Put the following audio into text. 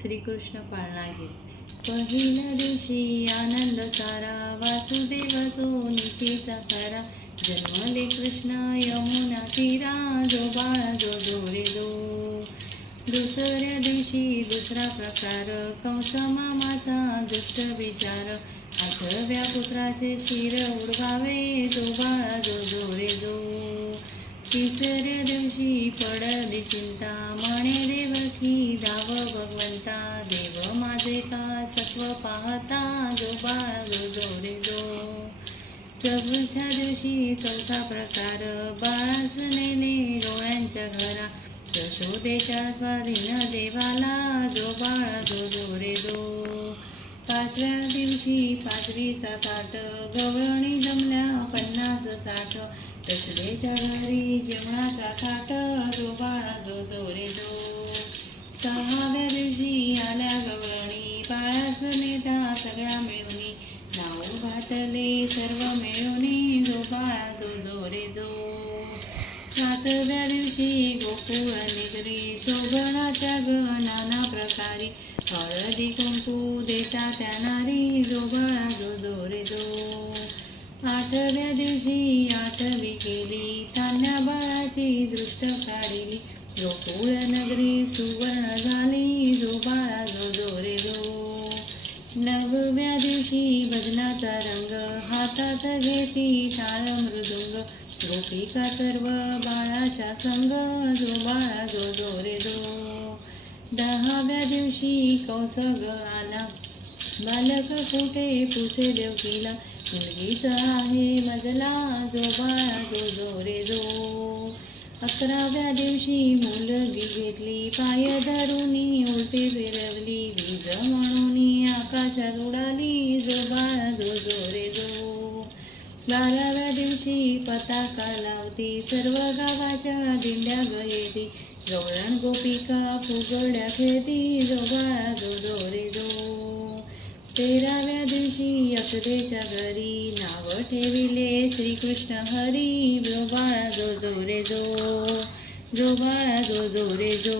श्रीकृष्ण पाळणा घेत. पहिल्या दिवशी आनंद सारा, वासुदेव सोनीतीचा खरा. जन्मले कृष्ण यमुना तीरा, जो बाळा जो जो रे जो. दुसऱ्या दिवशी दुसरा प्रकार, कंस मामाचा दुष्ट विचार. आठव्या पुत्राचे शिर उडवावे, जो बाळा जो जो रे जो. तिसऱ्या दिवशी पडली चिंता, म्हणे देवकी धाव भगवंता. देव माझे का सत्व पाहता, जो बाळा जो जो रे जो. चौथ्या दिवशी चौथा प्रकार, बाळास नेणे डोळ्यांच्या घरा. यशोदेच्या स्वाधीन देवाला, जो बाळा जो जो रे जो. पाचव्या दिवशी पाचवीचा ताट, गवळणी जमल्या 50-60. दशरेच्या घरी जेवणाचा थाट, जो बाळा जो जो रे जो. सहाव्या दिवशी आल्या गवळणी, बाळास नेता सगळ्या मिळूनी. नाव घातले सर्व मिळूनी, जो बाळा जो जो रे जो. सातव्या दिवशी गोकुळ निगरी, शोभनाच्या नाना प्रकारी. हळदी कुंकू देता त्या नारी, जो बाळा जो जो रे जो. आठव्या दिवशी आठवी केली, तान्ह्या बाळाची दृष्ट काढिली. गोकुळ नगरी सुवर्ण झाली, जो बाळा जो जो रे जो. नवव्या दिवशी भजनाचा रंग, हातात घेती टाळ मृदुंग. गोपिका सर्व बाळाच्या संग, जो बाळा जो जो रे जो. दहाव्या दिवशी कंस आला, बालक कुठे पुसे देवकीला. मुलगीच आहे मजला, जो बाळा जो जो रे जो. अकराव्या दिवशी मुलगी घेतली, पाय धरुनी उलटी फिरवली. वीज म्हणून आकाशात उडाली, जो बाळा जो जो रे जो. 12व्या दिवशी पताका लावती, सर्व गावाच्या दिंड्या येती. गवळण गोपिका फुगड्या खेळती, जो बाळा जो जो रे जो. 13व्या दिवशी यशोदेच्या घरी, नाव ठेविले श्रीकृष्ण हरी. जो बाळा जो जो रे जो, जो बाळा जो जो रे जो.